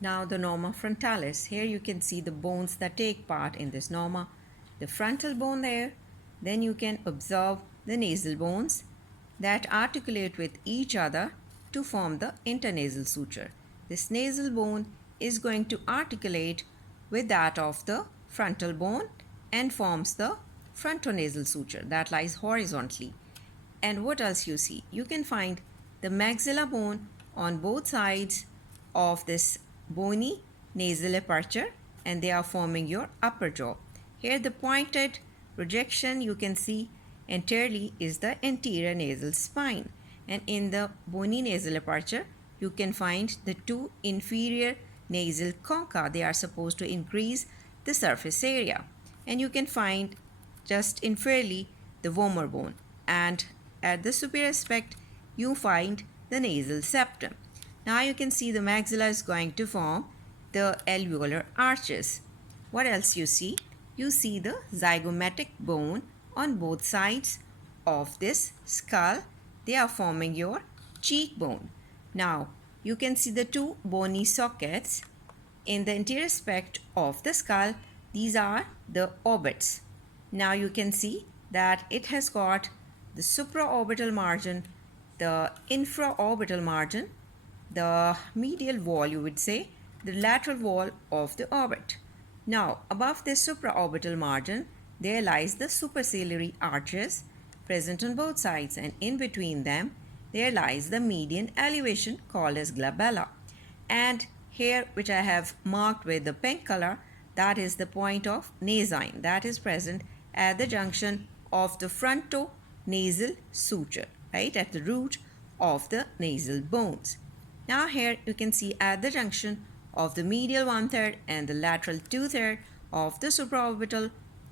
Now the norma frontalis. Here you can see the bones that take part in this norma. The frontal bone there. Then you can observe the nasal bones that articulate with each other to form the internasal suture. This nasal bone is going to articulate with that of the frontal bone and forms the frontonasal suture that lies horizontally. And what else you see? You can find the maxilla bone on both sides of this bony nasal aperture, and they are forming your upper jaw. Here the pointed projection you can see anteriorly is the anterior nasal spine, and in the bony nasal aperture you can find the two inferior nasal concha. They are supposed to increase the surface area, and you can find just inferiorly the vomer bone, and at the superior aspect you find the nasal septum. Now you can see the maxilla is going to form the alveolar arches. What else you see? You see the zygomatic bone on both sides of this skull. They are forming your cheekbone. Now you can see the two bony sockets in the anterior aspect of the skull. These are the orbits. Now you can see that it has got the supraorbital margin, the infraorbital margin, the medial wall, you would say, the lateral wall of the orbit. Now, above this supraorbital margin, there lies the superciliary arches present on both sides, and in between them, there lies the median elevation called as glabella. And here, which I have marked with the pink color, that is the point of nasine that is present at the junction of the frontonasal suture, right, at the root of the nasal bones. Now here you can see at the junction of the medial 1/3 and the lateral 2/3 of the supraorbital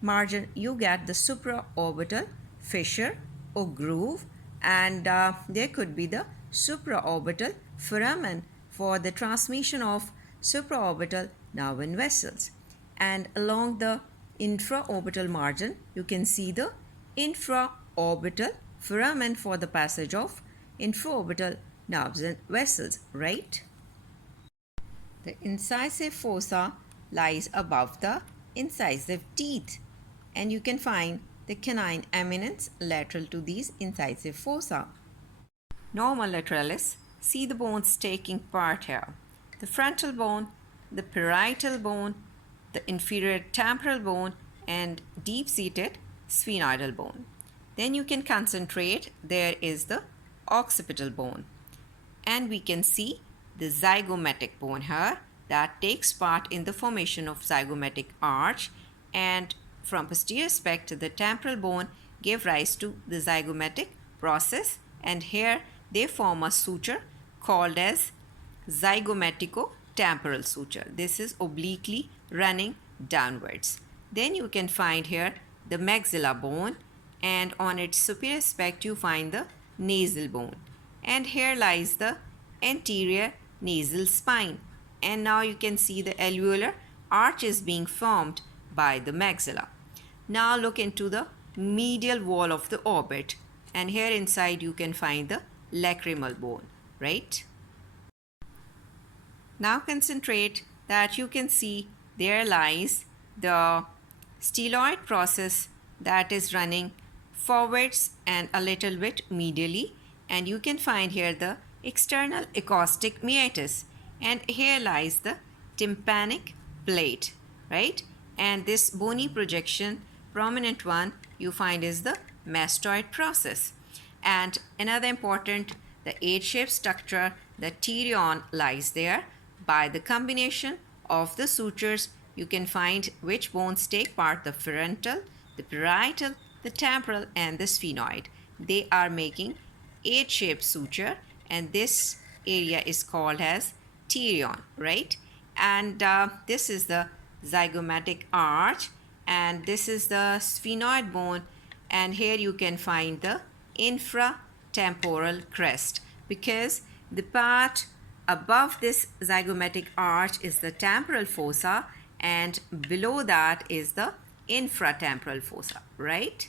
margin, you get the supraorbital fissure or groove, and there could be the supraorbital foramen for the transmission of supraorbital nerve vessels. And along the infraorbital margin, you can see the infraorbital foramen for the passage of infraorbital nerves and vessels, right? The incisive fossa lies above the incisive teeth, and you can find the canine eminence lateral to these incisive fossa. Norma lateralis, see the bones taking part here. The frontal bone, the parietal bone, the inferior temporal bone, and deep-seated sphenoidal bone. Then you can concentrate, there is the occipital bone. And we can see the zygomatic bone here that takes part in the formation of zygomatic arch, and from posterior aspect the temporal bone gave rise to the zygomatic process, and here they form a suture called as zygomatico-temporal suture. This is obliquely running downwards. Then you can find here the maxilla bone, and on its superior aspect you find the nasal bone, and here lies the anterior nasal spine, and now you can see the alveolar arch is being formed by the maxilla. Now look into the medial wall of the orbit, and here inside you can find the lacrimal bone, right? Now concentrate that you can see there lies the styloid process that is running forwards and a little bit medially, and you can find here the external acoustic meatus, and here lies the tympanic plate, right? And this bony projection, prominent one, you find is the mastoid process. And another important, the H-shaped structure, the Tyrion, lies there. By the combination of the sutures, you can find which bones take part: the frontal, the parietal, the temporal, and the sphenoid. They are making H-shaped suture, and this area is called as Tyrion, right? And this is the zygomatic arch, and this is the sphenoid bone, and here you can find the infratemporal crest, because the part above this zygomatic arch is the temporal fossa, and below that is the infratemporal fossa, right?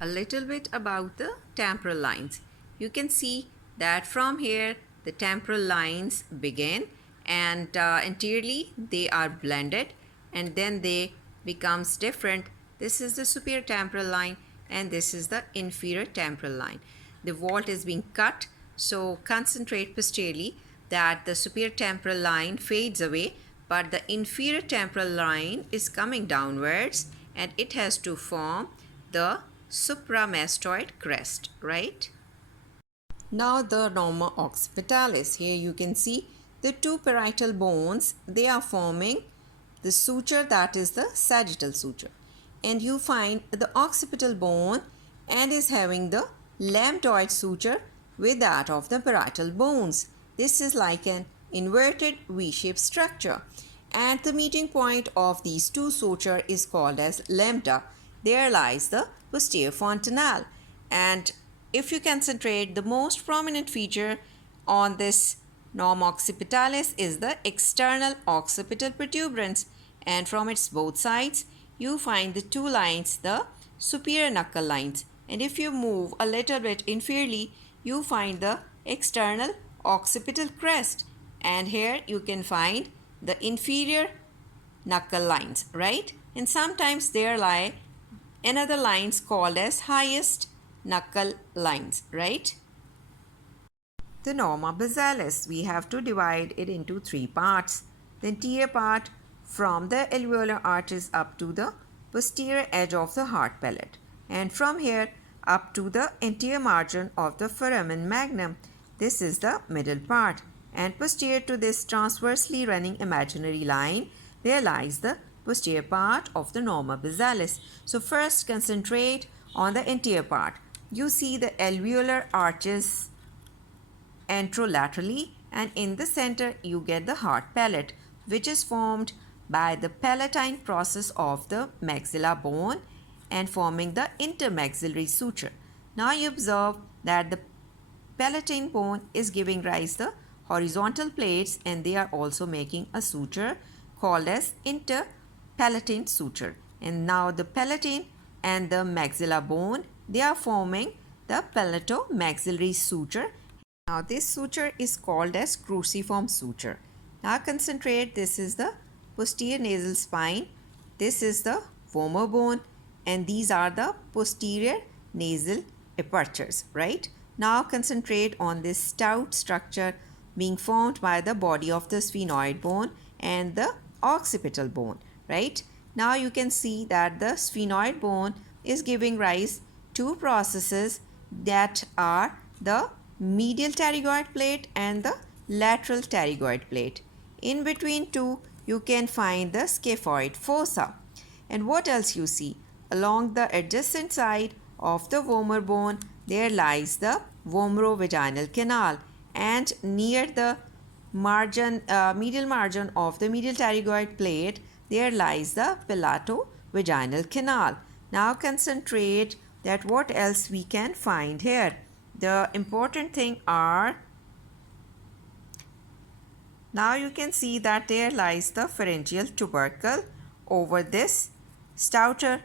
A little bit about the temporal lines. You can see that from here the temporal lines begin, and anteriorly they are blended, and then they becomes different. This is the superior temporal line and this is the inferior temporal line. The vault is being cut, so concentrate posteriorly that the superior temporal line fades away, but the inferior temporal line is coming downwards and it has to form the supramastoid crest, right? Now the norma occipitalis. Here you can see the two parietal bones, they are forming the suture that is the sagittal suture. And you find the occipital bone and is having the lambdoid suture with that of the parietal bones. This is like an inverted V-shaped structure. And the meeting point of these two suture is called as lambda. There lies the posterior fontanelle. And if you concentrate, the most prominent feature on this norma occipitalis is the external occipital protuberance, and from its both sides you find the two lines, the superior knuckle lines, and if you move a little bit inferiorly you find the external occipital crest, and here you can find the inferior knuckle lines, right? And sometimes there lie another lines called as highest knuckle lines, right? The norma basalis, we have to divide it into three parts. The anterior part from the alveolar arches up to the posterior edge of the heart palate, and from here up to the anterior margin of the foramen magnum. This is the middle part, and posterior to this transversely running imaginary line there lies the posterior part of the norma basalis. So first concentrate on the anterior part. You see the alveolar arches anterolaterally, and in the center you get the heart palate, which is formed by the palatine process of the maxilla bone and forming the intermaxillary suture. Now you observe that the palatine bone is giving rise the horizontal plates, and they are also making a suture called as interpalatine suture. And now the palatine and the maxilla bone, they are forming the palatomaxillary suture. Now this suture is called as cruciform suture. Now concentrate, this is the posterior nasal spine, this is the vomer bone, and these are the posterior nasal apertures, right? Now concentrate on this stout structure being formed by the body of the sphenoid bone and the occipital bone, right? Now you can see that the sphenoid bone is giving rise to processes that are the medial pterygoid plate and the lateral pterygoid plate. In between two you can find the scaphoid fossa. And what else you see? Along the adjacent side of the vomer bone there lies the vomerovaginal canal, and near the margin, medial margin of the medial pterygoid plate there lies the palatovaginal canal. Now concentrate that what else we can find here. The important thing are, now you can see that there lies the pharyngeal tubercle over this stouter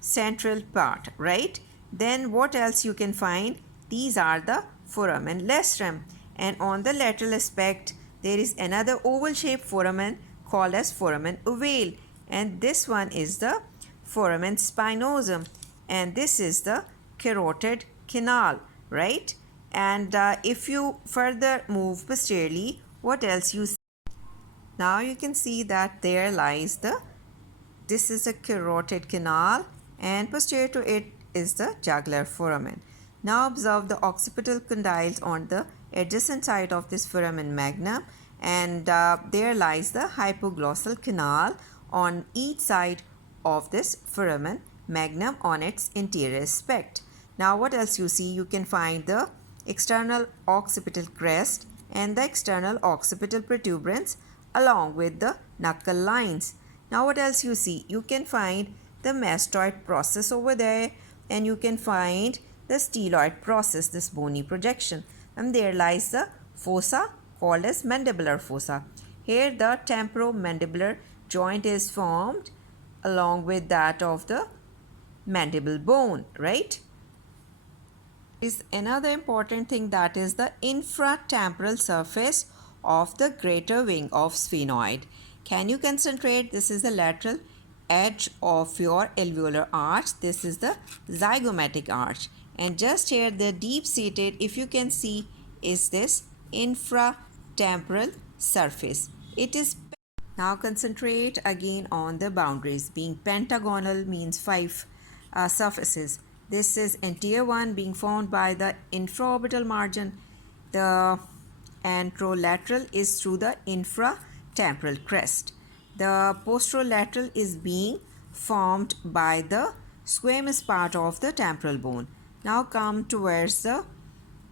central part, right? Then what else you can find? These are the foramen lacerum, and on the lateral aspect there is another oval shaped foramen called as foramen ovale, and this one is the foramen spinosum, and this is the carotid canal, right? And if you further move posteriorly, what else you see? Now you can see that there lies this is a carotid canal, and posterior to it is the jugular foramen. Now observe the occipital condyles on the adjacent side of this foramen magnum, and there lies the hypoglossal canal on each side of this foramen magnum on its anterior aspect. Now what else you see? You can find the external occipital crest and the external occipital protuberance along with the knuckle lines. Now what else you see? You can find the mastoid process over there, and you can find the styloid process, this bony projection, and there lies the fossa called as mandibular fossa. Here the temporomandibular joint is formed along with that of the mandible bone, right? Is another important thing, that is the infratemporal surface of the greater wing of sphenoid. Can you concentrate? This is the lateral edge of your alveolar arch. This is the zygomatic arch. And just here the deep-seated, if you can see, is this infratemporal surface. It is. Now concentrate again on the boundaries. Being pentagonal means 5 surfaces. This is anterior one being formed by the infraorbital margin. The anterolateral is through the infratemporal crest. The posterolateral is being formed by the squamous part of the temporal bone. Now come towards the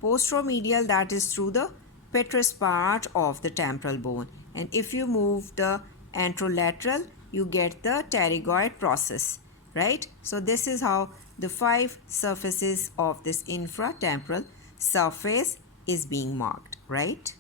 posteromedial, that is through the petrous part of the temporal bone. And if you move the anterolateral, you get the pterygoid process, right? So this is how the 5 surfaces of this infratemporal surface is being marked, right?